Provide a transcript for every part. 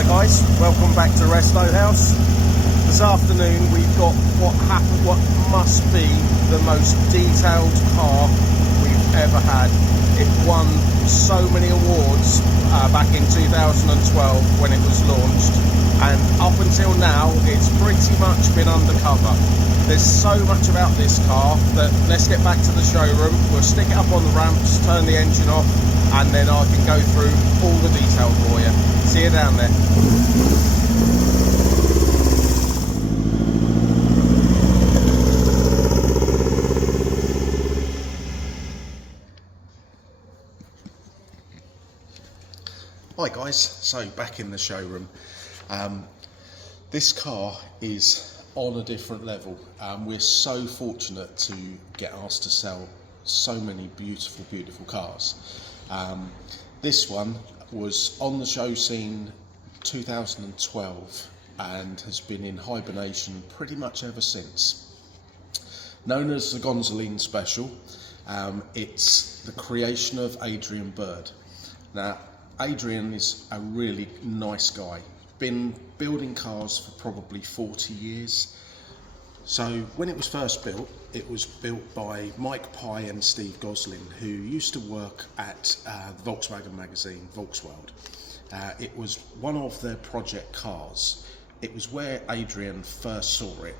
Hi guys, welcome back to Resto House. This afternoon we've got what must be the most detailed car we've ever had. It won so many awards back in 2012 when it was launched, and up until now it's pretty much been undercover. There's so much about this car that let's get back to the showroom. We'll stick it up on the ramps, turn the engine off, and then I can go through all the detail for you. See you down there. Hi guys, so back in the showroom. This car is on a different level. We're so fortunate to get asked to sell so many beautiful cars. This one was on the show scene 2012 and has been in hibernation pretty much ever since. Known as the Gonzoline Special, it's the creation of Adrian Bird. Now, Adrian is a really nice guy. Been building cars for probably 40 years. So when it was first built, it was built by Mike Pye and Steve Goslin, who used to work at the Volkswagen magazine, Volksworld. It was one of their project cars. It was where Adrian first saw it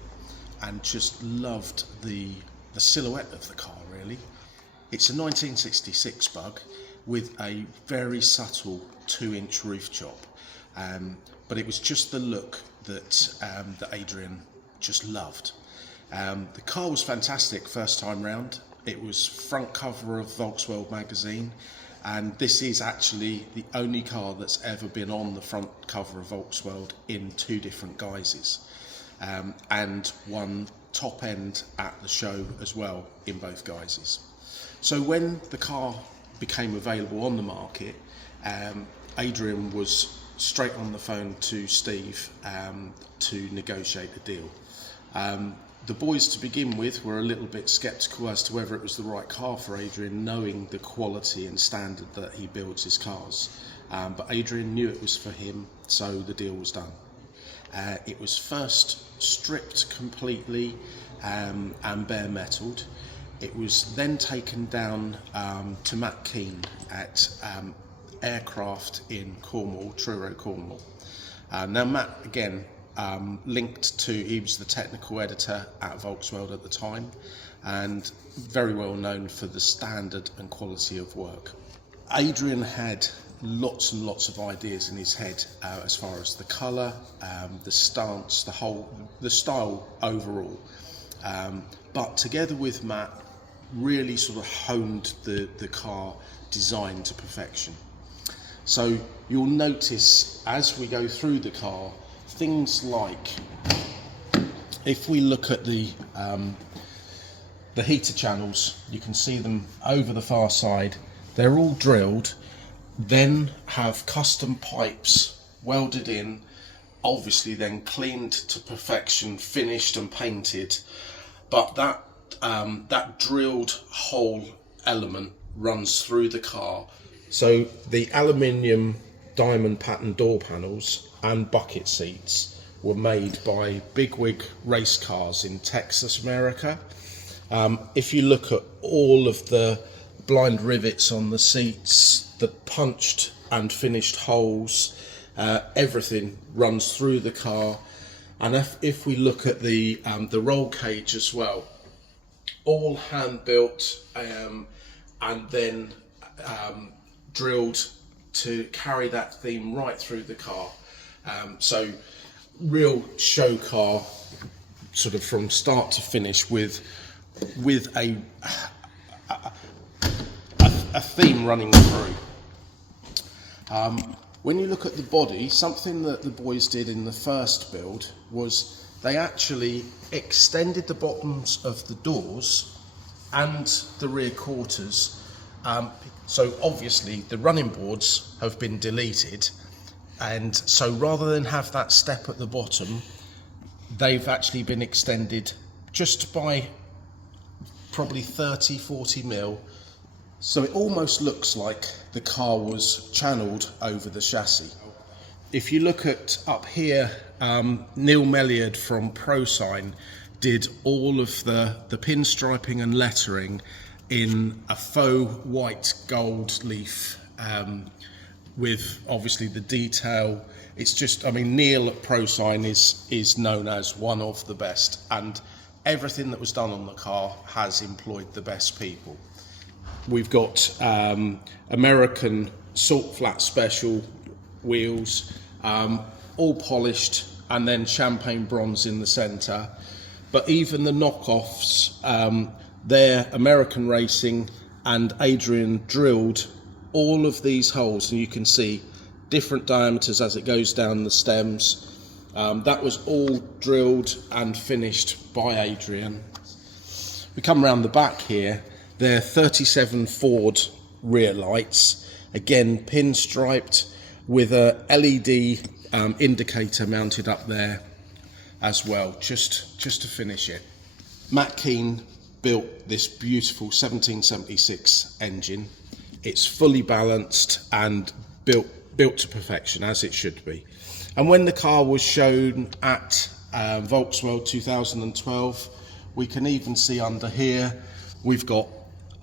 and just loved the silhouette of the car, really. It's a 1966 bug with a very subtle 2-inch roof chop, but it was just the look that Adrian just loved. The car was fantastic first time round. It was front cover of Volkswagen magazine, and this is actually the only car that's ever been on the front cover of Volkswagen in 2 different guises, and won top end at the show as well in both guises. So when the car became available on the market, Adrian was straight on the phone to Steve to negotiate a deal. The boys to begin with were a little bit sceptical as to whether it was the right car for Adrian, knowing the quality and standard that he builds his cars. But Adrian knew it was for him, so the deal was done. It was first stripped completely and bare metalled. It was then taken down to Matt Keane at Aircraft in Cornwall, Truro, Cornwall. Now Matt, again, linked to, he was the technical editor at Volkswagen at the time, and very well known for the standard and quality of work. Adrian had lots and lots of ideas in his head as far as the colour, the stance, the style overall. But together with Matt, really sort of honed the car design to perfection. So you'll notice as we go through the car, things like, if we look at the heater channels, you can see them over the far side. They're all drilled, then have custom pipes welded in, obviously then cleaned to perfection, finished and painted. But that drilled hole element runs through the car. So the aluminium diamond pattern door panels and bucket seats were made by bigwig race cars in Texas, America. If you look at all of the blind rivets on the seats, the punched and finished holes, everything runs through the car. And if we look at the roll cage as well, all hand built and then drilled to carry that theme right through the car. So real show car, sort of from start to finish, with a theme running through. When you look at the body, something that the boys did in the first build was they actually extended the bottoms of the doors and the rear quarters. So obviously the running boards have been deleted, and so rather than have that step at the bottom, they've actually been extended just by probably 30-40 mil. So it almost looks like the car was channeled over the chassis. if you look at up here, Neil Melliard from ProSign did all of the pinstriping and lettering in a faux white gold leaf, with obviously the detail. It's just, I mean, Neil at ProSign is known as one of the best, and everything that was done on the car has employed the best people. We've got American Salt Flat Special wheels, all polished, and then champagne bronze in the centre. But even the knockoffs, they're American Racing, and Adrian drilled all of these holes, and you can see different diameters as it goes down the stems. That was all drilled and finished by Adrian. We come around the back here, they're 37 Ford rear lights, again pinstriped with a LED indicator mounted up there as well, just to finish it. Matt Keane built this beautiful 1776 engine. It's fully balanced and built to perfection, as it should be. And when the car was shown at Volksworld 2012, we can even see under here we've got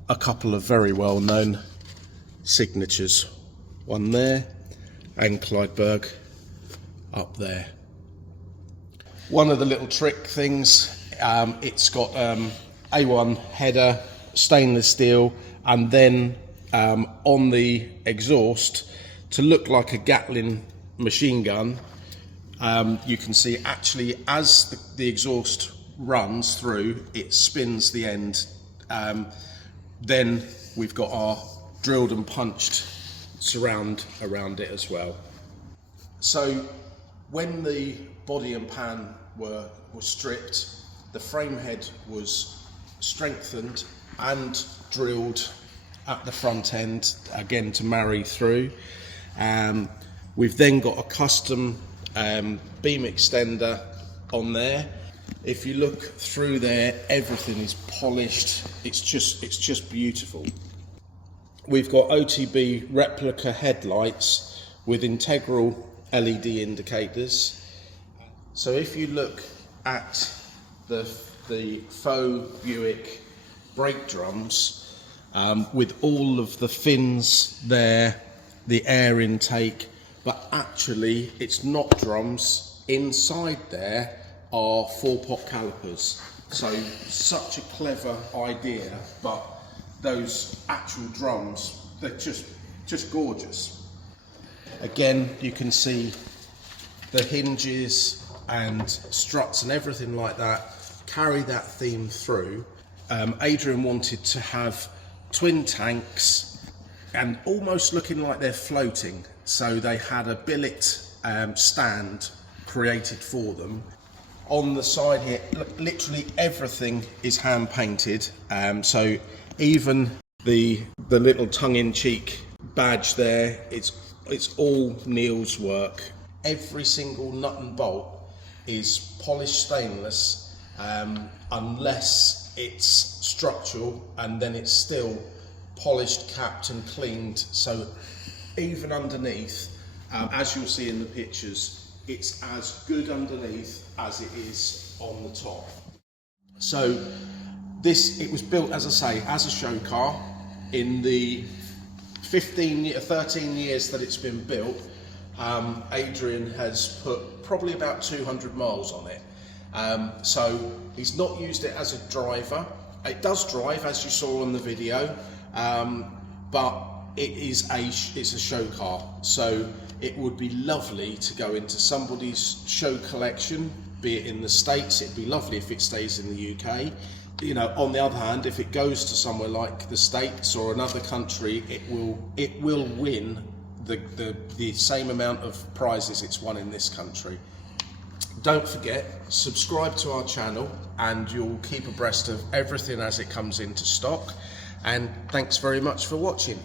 a couple of very well known signatures, one there and Clydeberg up there. One of the little trick things, it's got A1 header, stainless steel, and then on the exhaust, to look like a Gatling machine gun, you can see actually as the exhaust runs through, it spins the end. Then we've got our drilled and punched surround around it as well. So when the body and pan were stripped, the frame head was strengthened and drilled at the front end, again to marry through. We've then got a custom beam extender on there. If you look through there, everything is polished. It's just beautiful. We've got OTB replica headlights with integral LED indicators. So if you look at the faux Buick brake drums, with all of the fins there, the air intake, but actually it's not drums. Inside there are 4-pot calipers. So such a clever idea, but those actual drums, they're just gorgeous. Again, you can see the hinges and struts and everything like that carry that theme through. Adrian wanted to have twin tanks and almost looking like they're floating, so they had a billet stand created for them. On the side here, look, literally everything is hand painted, so even the little tongue-in-cheek badge there, it's all Neil's work. Every single nut and bolt is polished stainless, unless it's structural, and then it's still polished, capped and cleaned. So even underneath, as you'll see in the pictures, it's as good underneath as it is on the top. So it was built, as I say, as a show car. In the 13 years that it's been built, Adrian has put probably about 200 miles on it. So he's not used it as a driver. It does drive, as you saw on the video, but it's a show car. So it would be lovely to go into somebody's show collection, be it in the States. It'd be lovely if it stays in the UK. You know, on the other hand, if it goes to somewhere like the States or another country, it will win the same amount of prizes it's won in this country. Don't forget, subscribe to our channel and you'll keep abreast of everything as it comes into stock. And thanks very much for watching.